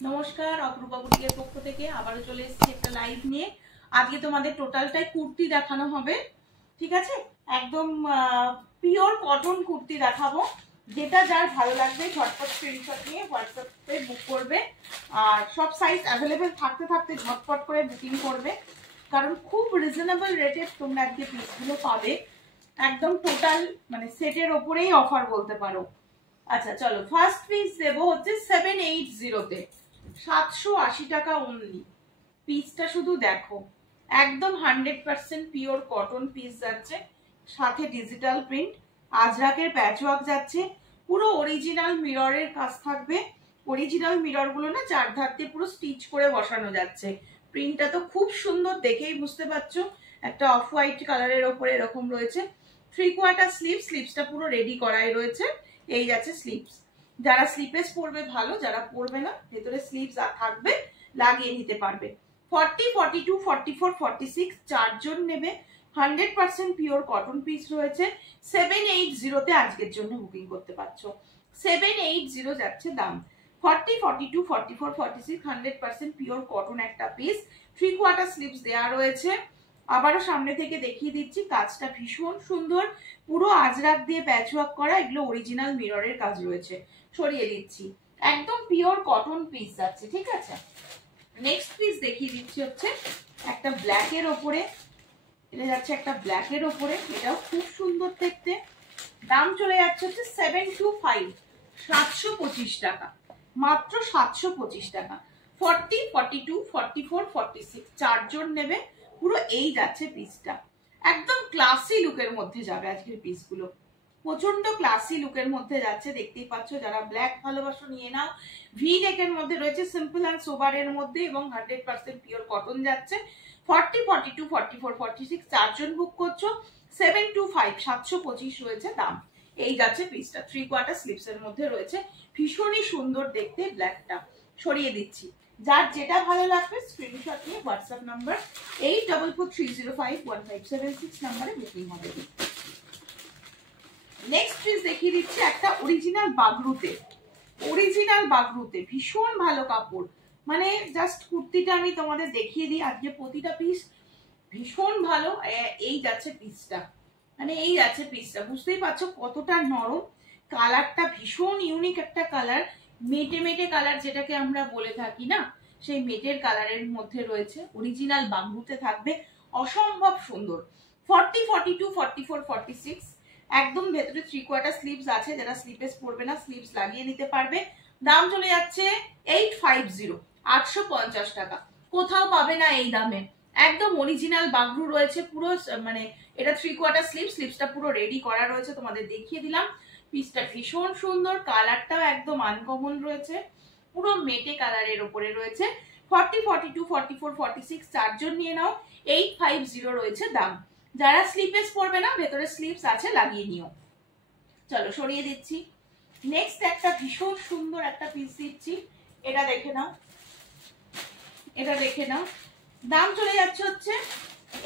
নমস্কার, অপরূপা বুটিকের পক্ষ থেকে আবারও চলে এসেছি একটা লাইভ নিয়ে। আজকে তোমাদের টোটালটাই কুর্তি দেখানো হবে, ঠিক আছে? একদম পিওর কটন কুর্তি দেখাবো। যেটা যার ভালো লাগবে ঝটপট স্ক্রিনশট নিয়ে হোয়াটসঅ্যাপে বুক করবে। আর সব সাইজ অ্যাভেলেবেল থাকতে থাকতে ঝটপট করে বুকিং করবে, কারণ খুব রিজনেবল রেটে তোমরা আজকে পিসগুলো পাবে। একদম টোটাল মানে সেটের ওপরেই অফার বলতে পারো। আচ্ছা চলো, ফার্স্ট পিস দেবো হচ্ছে 780-তে, 780 টাকা অনলি। পিসটা শুধু দেখো, একদম 100% পিওর কটন পিস যাচ্ছে, সাথে ডিজিটাল প্রিন্ট, আজরাকের প্যাচওয়ার্ক যাচ্ছে, পুরো অরিজিনাল মিররের কাজ থাকবে। অরিজিনাল মিরর গুলো না চারধার দিয়ে পুরো স্টিচ করে বসানো যাচ্ছে। প্রিন্টটা তো খুব সুন্দর, দেখেই বুঝতে পারছো। একটা অফ হোয়াইট কালারের ওপরে এরকম রয়েছে। 3/4 স্লিভ, স্লিভসটা পুরো রেডি করাই রয়েছে। এই যাচ্ছে স্লিভস। যারা স্লিপেস পরবে ভালো, যারা পরবে না ভেতরে স্লিভস থাকবে, লাগিয়ে নিতে পারবে। 40, 42, 44, 46 চারজন নেবে। 100% পিওর কটন পিস রয়েছে। 780-তে আজকের জন্য বুকিং করতে পারছো। 780 যাচ্ছে দাম। 40, 42, 44, 46 100% পিওর কটন একটা পিস। 3/4 স্লিভস দেওয়া রয়েছে। আবারও সামনে থেকে দেখিয়ে দিচ্ছি, কাজটা ভীষণ সুন্দর, পুরো আজরাক দিয়ে প্যাচওয়ার্ক করা। এগুলো অরিজিনাল মিররের কাজ রয়েছে। সরিয়ে দিচ্ছি, একদম পিওর কটন পিস যাচ্ছে, ঠিক আছে? নেক্সট পিস দেখিয়ে দিচ্ছি হচ্ছে একটা ব্ল্যাকের ওপরে। এটা যাচ্ছে একটা ব্ল্যাকের ওপরে, এটাও খুব সুন্দর দেখতে। দাম চলে যাচ্ছে হচ্ছে 725, 725 টাকা, মাত্র 725 টাকা। 40, 42, 44, 46 চারজন নেবে। পুরো এই যাচ্ছে পিসটা, একদম ক্লাসি লুকের মধ্যে যাবে আজকের পিসগুলো। প্রচন্ড ক্লাসি লুকের মধ্যে যাচ্ছে, দেখতেই পাচ্ছ। যারা ব্ল্যাক ভালোবাসো নিয়ে নাও। ভি নেকের মধ্যে রয়েছে, সিম্পল অ্যান্ড সোবারের মধ্যে, এবং 100% পিওর কটন যাচ্ছে। 40, 42, 44, 46 চারজন বুক করছো। 725, 725 রয়েছে দাম। এই যাচ্ছে পিসটা, 3/4 স্লিভস এর মধ্যে রয়েছে। ভীষণই সুন্দর দেখতে ব্ল্যাকটা। সরিয়ে দিচ্ছি, যার যেটা ভালো লাগবে স্ক্রিনশট নিয়ে হোয়াটসঅ্যাপ নাম্বার 8443051576 নাম্বারে বুকিং হবে। নেক্সট পিস দেখিয়ে দিচ্ছি একটা অরিজিনাল বাগরুতে। অরিজিনাল বাগরুতে ভীষণ ভালো কাপড়, মানে জাস্ট কুর্তিটা আমি তোমাদের দেখিয়ে দিই। আজকে প্রতিটা পিস ভীষণ ভালো। এই যাচ্ছে পিসটা, মানে এই যাচ্ছে পিসটা, বুঝতেই পারছো কতটা নরম। কালারটা ভীষণ ইউনিক একটা কালার, মেটে মেটে কালার যেটাকে আমরা বলে থাকি না, সেই মেটের কালারের মধ্যে রয়েছে। অরিজিনাল বাগরুতে থাকবে, অসম্ভব সুন্দর। 40, 42, 44, 46 একদম ভেতরে 3/4 স্লিভস আছে। যারা স্লিভলেস পরবে না স্লিভস লাগিয়ে নিতে পারবে। দাম চলে যাচ্ছে 850, 850 টাকা। কোথাও পাবে না এই দামে। একদম অরিজিনাল বাগরু রয়েছে পুরো, মানে এটা 3/4 স্লিভ, স্লিভসটা পুরো রেডি করা রয়েছে, তোমাদের দেখিয়ে দিলাম। পিসটা ভীষণ সুন্দর, কালারটাও একদম আনকমন রয়েছে, পুরো মেটে কালারের উপরে রয়েছে। 40, 42, 44, 46 চারজন নিয়ে নাও। 850 রয়েছে দাম। যারা স্লিভলেস পরবে না ভেতরে স্লিভস আছে, লাগিয়ে নিও। চলো সরিয়ে দিচ্ছি। নেক্সট একটা ভীষণ সুন্দর একটা পিস দিচ্ছি, এটা দেখে নাও, এটা দেখে নাও। দাম চলে যাচ্ছে হচ্ছে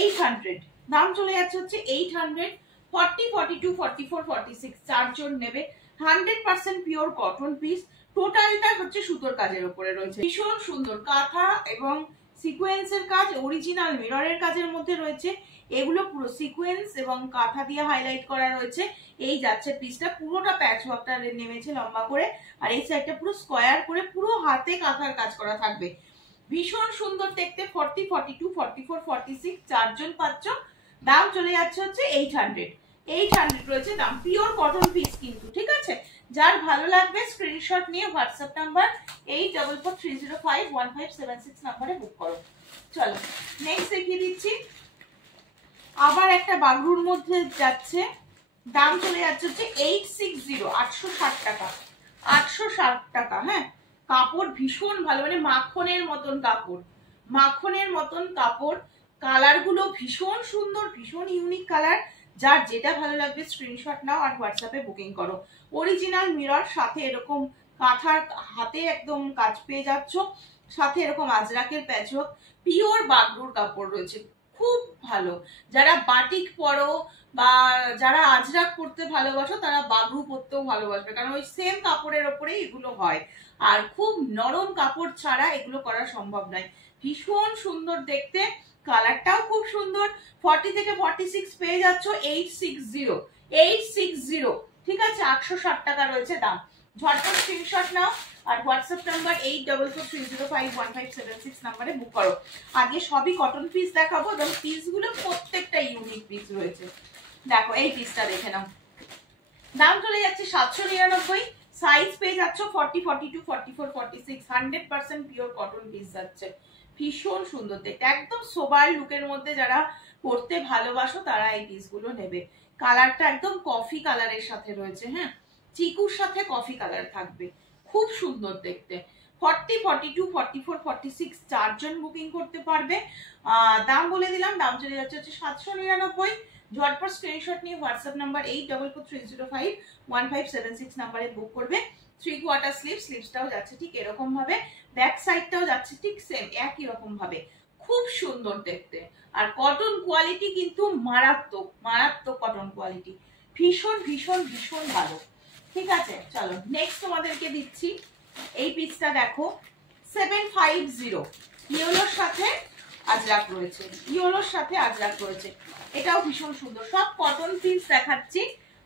800, দাম চলে যাচ্ছে হচ্ছে 800। 40, 42, 44, 46 চারজন নেবে। 100% পিওর কটন পিস। টোটালটা হচ্ছে সুতোর কাজের উপরে রয়েছে, ভীষণ সুন্দর কাঁথা এবং সিকোয়েন্সের কাজ, অরিজিনাল মিররের কাজের মধ্যে রয়েছে। এগুলো পুরো সিকোয়েন্স এবং কাঁথা দিয়ে হাইলাইট করা রয়েছে। এই যাচ্ছে পিসটা, পুরোটা প্যাচ ওয়ার্কটা নেমেছে লম্বা করে, আর এই সাইডটা পুরো স্কোয়ার করে পুরো হাতে কাঁথার কাজ করা থাকবে। ভীষণ সুন্দর দেখতে। 40, 42, 44, 46 চারজন পাচ্ছ। দাম চলে যাচ্ছে হচ্ছে 800, 800 রয়েছে দাম। পিওর কটন পিস কিন্তু, ঠিক আছে? যার ভালো লাগবে স্ক্রিনশট নিয়ে হোয়াটসঅ্যাপ নাম্বার 8443051576 নাম্বারে বুক করো। চলো নেক্সট দেখিয়ে দিচ্ছি, আবার একটা বাগরুর মধ্যে যাচ্ছে। দাম চলে যাচ্ছে হচ্ছে 860, 860 টাকা, 860 টাকা। হ্যাঁ, কাপড় ভীষণ ভালো, মানে মাখনের মতন কাপড়, মাখনের মতন কাপড়। কালার গুলো ভীষণ সুন্দর, ভীষণ ইউনিক কালার। যার যেটা ভালো লাগবে স্ক্রিনশট নাও আর হোয়াটসঅ্যাপে বুকিং করো। অরিজিনাল মিরর, সাথে এরকম কাঁথার হাতে একদম কাজ পেয়ে যাচ্ছ, সাথে এরকম আজরাকের প্যাচওয়ার্ক, পিওর বাগরুর কাপড় রয়েছে। খুব ভালো। যারা বাটিক পরো বা যারা আজরাক পরতে ভালোবাসো তারা বাগরু পরতেও ভালোবাসবে, কারণ ওই সেম কাপড়ের ওপরে এগুলো হয়। আর খুব নরম কাপড় ছাড়া এগুলো করা সম্ভব নয়। ভীষণ সুন্দর দেখতে, কালারটাও খুব সুন্দর। 40 থেকে 46 পেয়ে যাচ্ছ 860, ঠিক আছে? 860 টাকা রয়েছে দাম। ঝটপট স্ক্রিনশট নাও আর হোয়াটসঅ্যাপ নাম্বার 8443051576 নাম্বারে বুক করো। আগে সবই কটন পিস দেখাবো এবং পিস গুলো প্রত্যেকটা ইউনিক পিস রয়েছে। দেখো এই পিসটা দেখে নাও, দাম চলে যাচ্ছে 799, সাইজ পেয়ে যাচ্ছ 40, 42, 44, 46, 100% পিওর কটন পিস যাচ্ছে। ভীষণ সুন্দর দেখতে, একদম সোবার লুকের মধ্যে যারা পরতে ভালোবাসো তারা এই পিসগুলো নেবে। কালারটা একদম কফি কালারের সাথে রয়েছে, হ্যাঁ, চিকুর সাথে কফি কালার থাকবে, খুব সুন্দর দেখতে। 40, 42, 44, 46 চারজন বুকিং করতে পারবে। দাম বলে দিলাম, দাম চলে যাচ্ছে 799। ঝটপট স্ক্রিনশট নিয়ে হোয়াটসঅ্যাপ নাম্বার 8443051576 নাম্বারে বুক করবে। 3/4 স্লিভসটাও যাচ্ছে ঠিক এরকম ভাবে, ব্যাক সাইডটাও যাচ্ছে ঠিক সেম একই রকম ভাবে, খুব সুন্দর দেখতে। আর কটন কোয়ালিটি কিন্তু মারাত্মক মারাত্মক কটন কোয়ালিটি, ভীষণ ভীষণ ভীষণ ভালো। ঠিক আছে, চলো নেক্সট তোমাদেরকে দিচ্ছি এই পিসটা। দেখো 750, ইয়েলোর সাথে আজরাক রয়েছে, ইয়েলোর সাথে আজরাক রয়েছে, এটাও ভীষণ সুন্দর। সব কটন পিস দেখাচ্ছি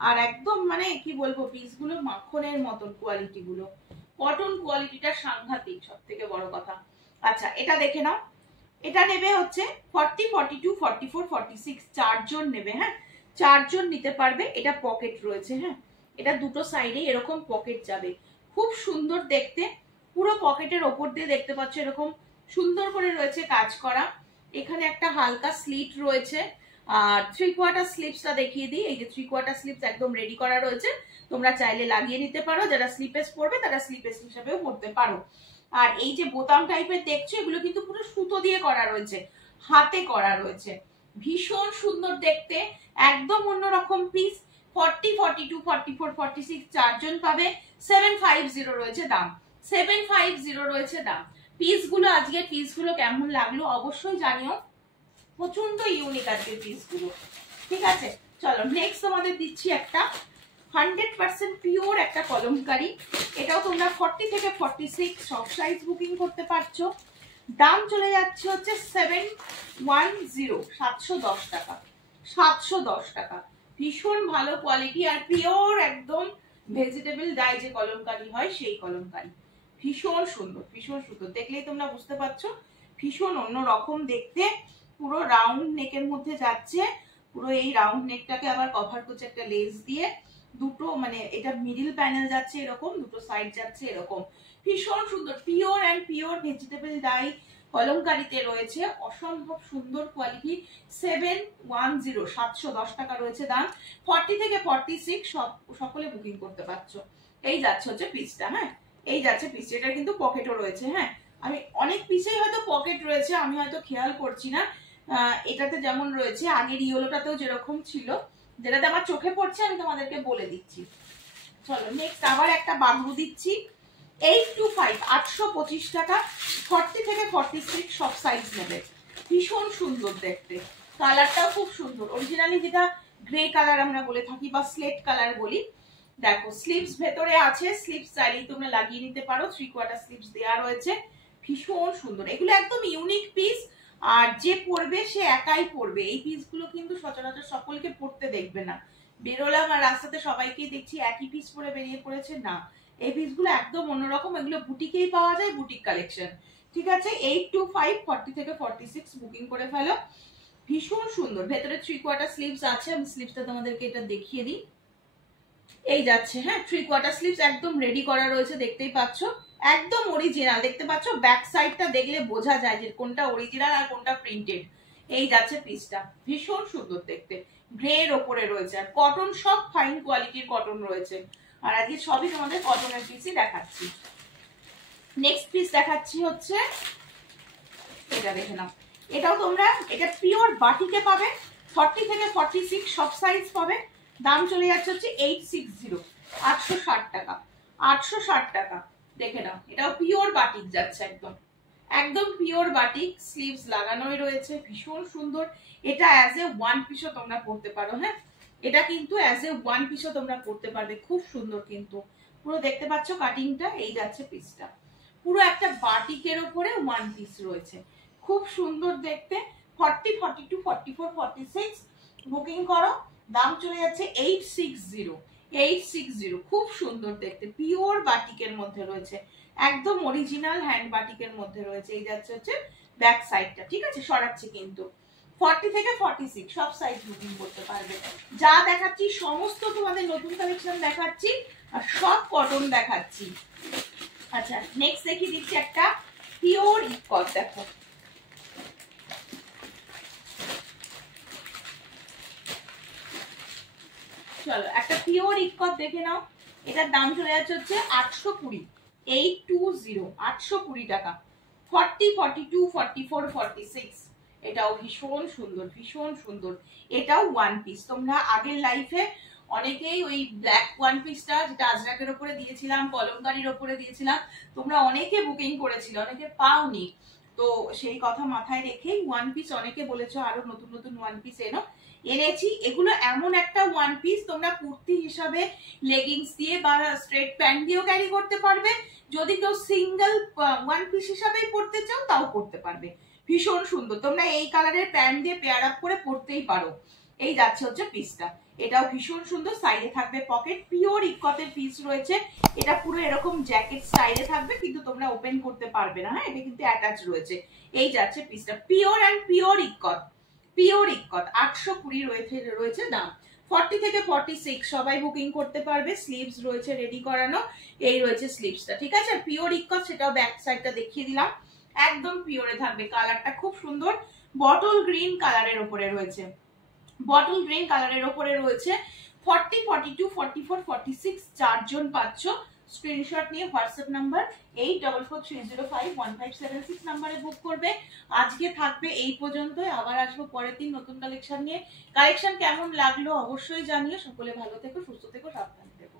আর একদম মানে কি বলবো, পিসগুলো মাখনের মতন কোয়ালিটি গুলো, কটন কোয়ালিটিটা সাংঘাতিক, সব থেকে বড় কথা। আচ্ছা এটা দেখে নাও, এটা নেবে হচ্ছে 40, 42, 44, 46 চারজন নেবে, হ্যাঁ, চারজন নিতে পারবে। এটা পকেট রয়েছে, হ্যাঁ, এটা দুটো সাইডে এরকম পকেট যাবে, খুব সুন্দর দেখতে। পুরো পকেটের ওপর দিয়ে দেখতে পাচ্ছ এরকম সুন্দর করে রয়েছে কাজ করা। এখানে একটা হালকা স্লিট রয়েছে। আর 3/4 স্লিভসটা দেখিয়ে দিই, এই যে 3/4 স্লিভস একদম রেডি করা রয়েছে, তোমরা চাইলে লাগিয়ে নিতে পারো। যারা স্লিপেস পরবে তারা স্লিপেস হিসাবেও পরতে পারো। আর এই যে বোতাম টাইপের দেখছো, এগুলো কিন্তু পুরো সুতো দিয়ে করা রয়েছে, হাতে করা রয়েছে, ভীষণ সুন্দর দেখতে, একদম অন্যরকম পিস। 40, 42, 44, 46 চারজন পাবে। 750 রয়েছে দাম, 750 রয়েছে দাম। পিসগুলো, আজকের পিসগুলো কেমন লাগলো অবশ্যই জানিও, প্রচন্ড ইউনিক আজকের পিসগুলো। ঠিক আছে, চলো নেক্সট তোমাদের দিচ্ছি একটা 100% পিওর একটা কলমকারি। এটাও তোমরা 40 থেকে 46 সব সাইজ বুকিং করতে পারছো। দাম চলে যাচ্ছে হচ্ছে 710, 710 টাকা, 710 টাকা। ভীষণ ভালো কোয়ালিটি আর পিওর একদম ভেজিটেবল ডাই যে কলমকারি হয় সেই কলমকারি, ভীষণ সুন্দর, ভীষণ সুন্দর। দেখলেই তোমরা বুঝতে পারছো ভীষণ অন্যরকম দেখতে। পুরো রাউন্ড নেকের মধ্যে যাচ্ছে, পুরো এই রাউন্ড নেকটাকে আবার কভার করছে একটা লেস দিয়ে, দুটো মানে এটা মিডিল প্যানেল যাচ্ছে এরকম, দুটো সাইড যাচ্ছে এরকম, ভীষণ সুন্দর। Pure and pure vegetable dye কলমকারিতে রয়েছে, অসম্ভব সুন্দর কোয়ালিটি। 710, 710 টাকা রয়েছে দাম। 40 থেকে 46 সকলে বুকিং করতে পারছো। এই যাচ্ছে হচ্ছে পিসটা, হ্যাঁ, এই যাচ্ছে পিস। এটা কিন্তু পকেটও রয়েছে, হ্যাঁ, আমি অনেক পিসেই হয়তো পকেট রয়েছে, আমি হয়তো খেয়াল করছি না। এটাতে যেমন রয়েছে, আগের ইয়েলোটাতেও যেরকম ছিল, যেটাতে আমার চোখে পড়ছে আমি তোমাদেরকে বলে দিচ্ছি। চলো নেক্সট আবার একটা বাগরু দিচ্ছি 825, 825 টাকা। 40 থেকে 46 সব সাইজ নেবে, ভীষণ সুন্দর দেখতে, কালারটাও খুব সুন্দর। অরিজিনালি যেটা গ্রে কালার আমরা বলে থাকি বা স্লেট কালার বলি। দেখো স্লিভস ভেতরে আছে, স্লিভস চাইলেই তোমরা লাগিয়ে নিতে পারো, 3/4 স্লিভস দেওয়া রয়েছে, ভীষণ সুন্দর। এগুলো একদম ইউনিক পিস, আর যে পরবে সে একাই পরবে। এই পিসগুলো কিন্তু সচরাচর সকলকে পরতে দেখবে না, বেরোলাম আর রাস্তাতে সবাইকেই দেখছি একই পিস পরে বেরিয়ে পড়েছে, না, এই পিসগুলো একদম অন্যরকম, এগুলো বুটিকেই পাওয়া যায়, বুটিক কালেকশন। ঠিক আছে, 825, 40 থেকে 46 বুকিং করে ফেলো, ভীষণ সুন্দর। ভেতরে 3/4 স্লিভস আছে, আমি স্লিভসটা তোমাদেরকে এটা দেখিয়ে দিই। এই যাচ্ছে, হ্যাঁ, 3/4 স্লিভস একদম রেডি করা রয়েছে, দেখতেই পাচ্ছ, একদম অরিজিনাল। দেখতে পাচ্ছ ব্যাক সাইডটা দেখলে বোঝা যায় যে কোনটা অরিজিনাল আর কোনটা প্রিন্টেড। এই যাচ্ছে পিসটা, ভীষণ সুন্দর দেখতে, গ্রে এর ওপরে রয়েছে, আর কটন সব ফাইন কোয়ালিটির কটন রয়েছে। আর আজকে সবই তোমাদের কটনের পিসই দেখাচ্ছি। নেক্সট পিস দেখাচ্ছি হচ্ছে এটা, দেখে নাও, এটাও তোমরা, এটা পিওর বাটিকে পাবে, 40 থেকে 46 সব সাইজ পাবে। দাম চলে যাচ্ছে হচ্ছে 860, 860 টাকা, 860 টাকা। দেখে নাও, এটাও পিওর বাটিক যাচ্ছে একদম, একদম পিওর বাটিক, স্লিভস লাগানোই রয়েছে, ভীষণ সুন্দর। এটা অ্যাজ এ ওয়ান পিসও তোমরা পরতে পারো। হ্যাঁ, এটা কিন্তু অ্যাজ এ ওয়ান পিসও তোমরা পরতে পারবে, খুব সুন্দর। কিন্তু পুরো দেখতে পাচ্ছ কাটিংটা, এই যাচ্ছে পিসটা, পুরো একটা বাটিকের উপরে ওয়ান পিস রয়েছে, খুব সুন্দর দেখতে। 40, 42, 44, 46 বুকিং করো, দাম চলে যাচ্ছে 860, 860। খুব সুন্দর দেখতে, পিওর বাটিকের মধ্যে রয়েছে, একদম অরিজিনাল হ্যান্ড বাটিকের মধ্যে রয়েছে। এই যাচ্ছে হচ্ছে ব্যাক সাইডটা, ঠিক আছে, সরাচ্ছে কিন্তু। 40 থেকে 46 সব সাইজ বুকিং করতে পারবে। যা দেখাচ্ছি সমস্ত তোমাদের নতুন কালেকশন দেখাচ্ছি, আর সব কটন দেখাচ্ছি। আচ্ছা, নেক্সট দেখিয়ে দিচ্ছি একটা পিওর ইকট। দেখো, চলো একটা পিওর ইকট দেখে নাও। এটার দাম চলে যাচ্ছে হচ্ছে 820, 820, 820 টাকা। 40, 42, 44, 46 এটাও ভীষণ সুন্দর, ভীষণ সুন্দর। এটাও ওয়ান পিস। তোমরা আগের লাইফে অনেকেই ওই ব্ল্যাক ওয়ান পিসটা, যেটা আজরাকের ওপরে দিয়েছিলাম, কলমকারীর ওপরে দিয়েছিলাম, তোমরা অনেকে বুকিং করেছিল, অনেকে পাওনি। তো সেই কথা মাথায় রেখেই ওয়ান পিস অনেকে বলেছো আরো নতুন নতুন ওয়ান পিস এনেছি। এগুলো এমন একটা ওয়ান পিস, তোমরা কুর্তি হিসাবে লেগিংস দিয়ে বা স্ট্রেট প্যান্ট দিয়েও ক্যারি করতে পারবে। যদি কেউ সিঙ্গেল ওয়ান পিস হিসাবেই পরতে চাও তাও করতে পারবে, ভীষণ সুন্দর। তোমরা এই কালারের প্যান্ট দিয়ে পেয়ার আপ করে পরতেই পারো। এই যাচ্ছে হচ্ছে পিসটা, এটাও ভীষণ সুন্দর। সাইডে থাকবে পকেট, পিওর ইকতের পিস রয়েছে। এটা পুরো এরকম জ্যাকেট স্টাইলে থাকবে, কিন্তু তোমরা ওপেন করতে পারবে না। হ্যাঁ, এটা কিন্তু অ্যাটাচ রয়েছে। এই যাচ্ছে পিসটা, পিওর অ্যান্ড পিওর ইকত, পিওর ইকত। 820 রয়েছে দাম। 40 থেকে 46 সবাই বুকিং করতে পারবে। স্লিভস রয়েছে রেডি করানো, এই রয়েছে স্লিভসটা, ঠিক আছে। আর পিওর ইকত, সেটাও ব্যাক সাইডটা দেখিয়ে দিলাম, একদম পিওরে থাকবে। কালারটা খুব সুন্দর, বটল গ্রিন কালারের উপরে রয়েছে, বটল গ্রিন কালারের উপরে রয়েছে। 40, 42, 44, 46 চারজন পাচ্ছ। স্ক্রিনশট নিয়ে হোয়াটসঅ্যাপ নাম্বার 8443051576 নাম্বারে বুক করবে। আজকে থাকবে এই পর্যন্তই, আবার আসবো পরের দিন নতুন কালেকশন নিয়ে। কালেকশন কেমন লাগলো অবশ্যই জানিও। সকলে ভালো থেকো, সুস্থ থেকো, সাবধানে থেকো।